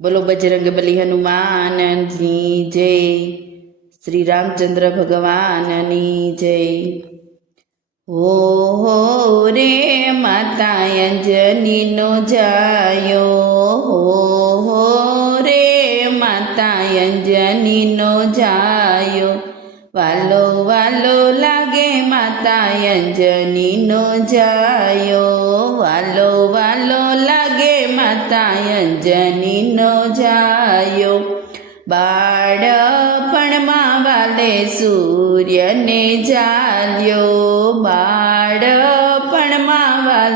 बोलो बजरंगबली हनुमान की जय। श्री रामचंद्र भगवान की जय। हो रे माता अंजनी नो जायो, हो रे माता अंजनी नो जायो। वालो वालो लागे माता अंजनी नो जायो, वालो वालो लागे माता अंजनी नो जायो। बाळपणमा वाले सूर्यने जाल्यो, बाळपणमा वाल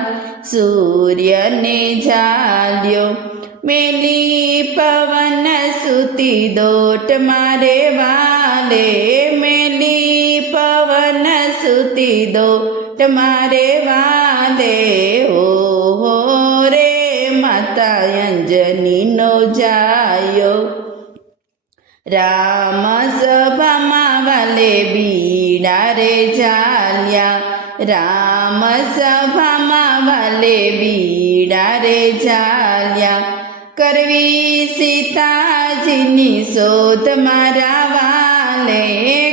सूर्यने जाल्यो। मेली पवन सुती दोट मारे वाले, मेली पवन सुती दोट मारे वाले। हो रे माता अंजनी नो जायो। राम सभामा वाले बीड़ा रे जाल्या, राम सभामा वाले बीड़ा रे जाल्या। करवी सीताजीनी शोध मारा वाले,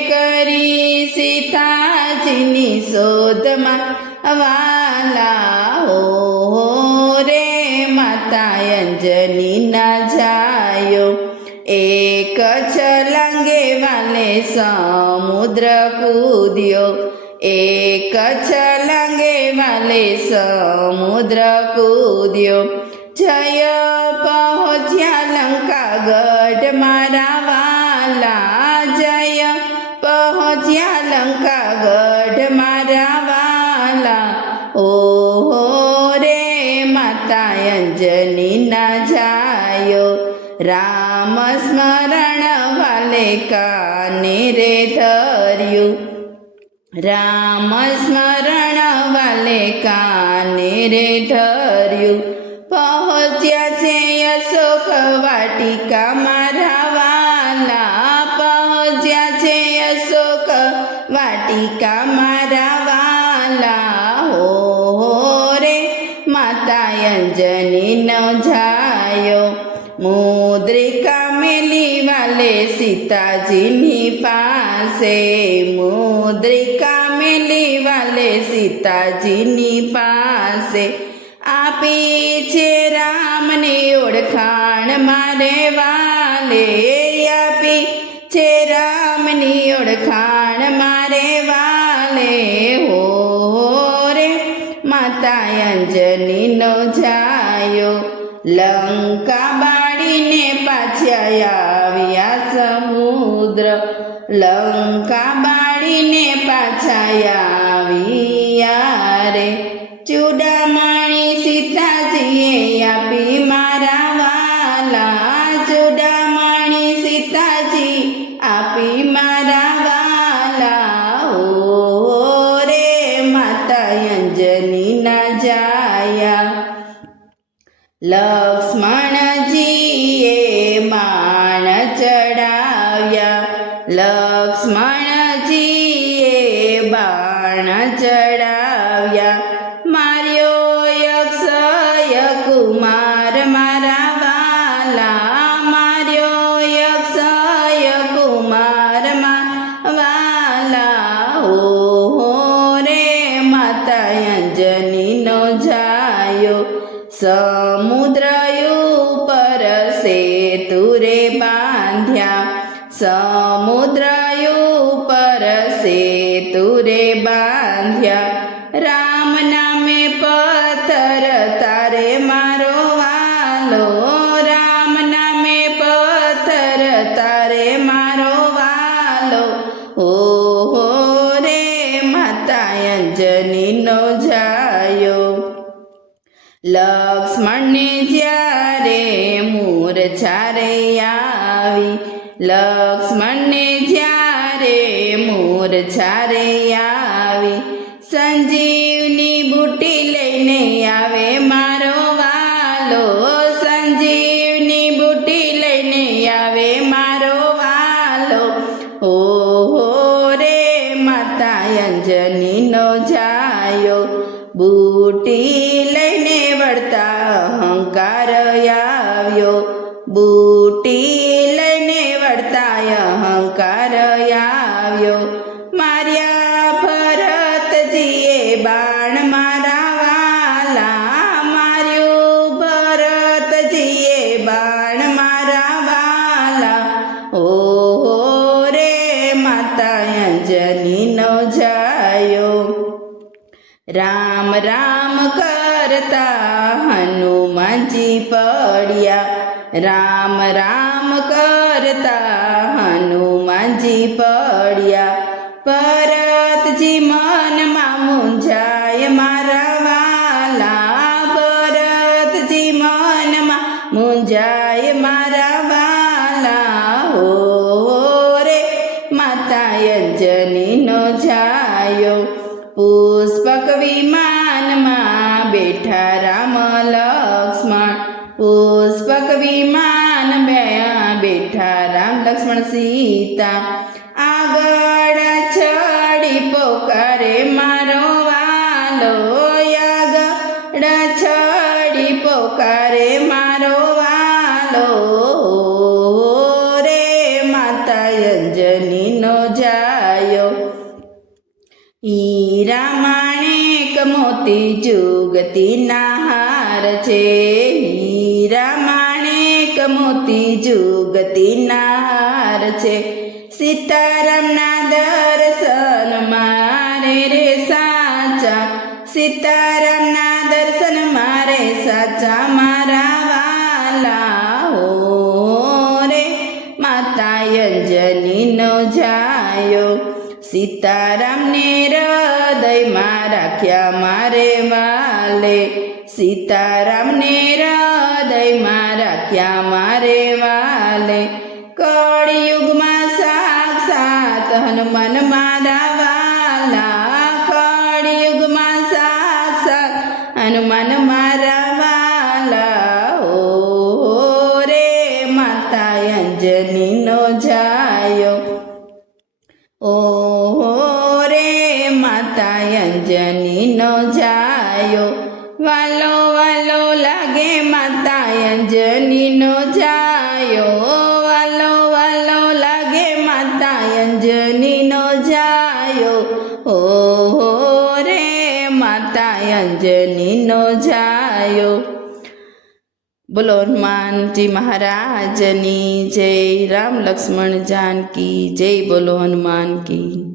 करी सीताजीनी शोध मारा वाला। हो रे माता अंजनी ना जायो। एक छलांगे वाले समुद्र कूद्यो, एक छलांगे वाले समुद्र कूद्यो। जय पहुँच्या लंका गढ़ मारा वाला, जय पहुँच्या लंका गढ़ मारा वाला। हो रे माता अंजनी ना जायो। राम स्मरण वाले काने रे धर्यु, राम स्मरण वाले काने रे धर्यु। पहुँच्या छे अशोक वाटिका मारा वाला, पहुँच्या छे अशोक वाटिका मारा वाला। हो रे माता अंजनी न जायो। मुद्रिका मेली वाले सीताजीनी पासे, मुद्रिका मेली वाले सीताजीनी पासे। आपी छे रामने ओळखाण मारे वाले, आपी छे रामनी ओळखाण मारे वाले। हो रे माता अंजनी नो जायो। लंका बाळीने पाछा आव्या समुद्र, लंका बाळीने पाछा आव्या रे। चूडामणी सीताजीए आपी मारा वाला, चूडामणी सीताजी आपी मारा वाला। हो रे माता अंजनी ना जाया। लक्ष्मणजीए बाण चढ़ाव्या, लक्ष्मणजीए बाण चढ़ाव्या। मार्यो अक्षय कुमार मारा वाला, मार्यो अक्षय कुमार मारा वाला। हो रे माता अंजनी नो जायो। समुद्र ऊपर सेतु रे बांध्या, समुद्र ऊपर सेतु रे बांध्या। राम नामे पत्थर तारे मारो वालो, राम नामे पत्थर तारे मारो वालो। हो रे माता अंजनी नो जायो। लक्ष्मण ने ज्यारे मूर्छा रे आवी, लक्ष्मण ने ज्यारे मूर्छा रे आवी। संजीवनी बूटी लईने आवे मारो वालो, संजीवनी बूटी लईने आवे मारो वालो। हो रे माता अंजनी नो जायो। बूटी लईने वळता अहंकार આવ્યો, બુટી લઈને વળતાય અહંકાર આવ્યો માર્યા ભરતજીએ બાણ મારા વાલા માર્યું ભરતજીએ બાણ મારા વાલા ઓહો રે માતા અંજનીનો જાયો રામ રામ કરતા હનુમાનજી પડ્યા રામ રામ કરતા હનુમાનજી પડ્યા ભરતજી મનમાં મૂંઝાય મારા વાલા ભરતજી મનમાં મૂંઝાય મારા વાલા હો રે માતા અંજનીનો જાયો પુષ્પક વિમાનમાં બેઠા રામ લક્ષ્મણ પુષ્પક વિમાન બેઠા રામ લક્ષ્મણ સીતા આગળ ચડી પોકારે મારો વાલો આગળ ચડી પોકારે મારો વાલો રે માતા અંજનીનો જાયો હીરા માણેક મોતી જુગતીના હાર છે હીરા માણેક મોતી જુગતીના હાર છે સીતારામના દર્શન મારે રે સાચા સીતારામના દર્શન મારે સાચા મારા વાલા હો રે માતા અંજનીનો જાયો સીતારામને હૃદયમાં રાખ્યા મારે વાલે સીતારામને હૃદયમાં રાખ્યા મારે વાલે કળિયુગમાં સાક્ષાત હનુમાન મારા વાલા કળિયુગમાં સાક્ષાત હનુમાન મારા વાલા હો રે માતા અંજનીનો જાયો ઓહો રે માતા અંજનીનો જાયો વાલો વાલો લાગે માતા અંજનીનો જાયો વાલો વાલો લાગે માતા અંજનીનો જાયો ઓહો રે માતા અંજનીનો જાયો બોલો હનુમાનજી મહારાજની જય રામ લક્ષ્મણ जानकी जय बोलो हनुमान की।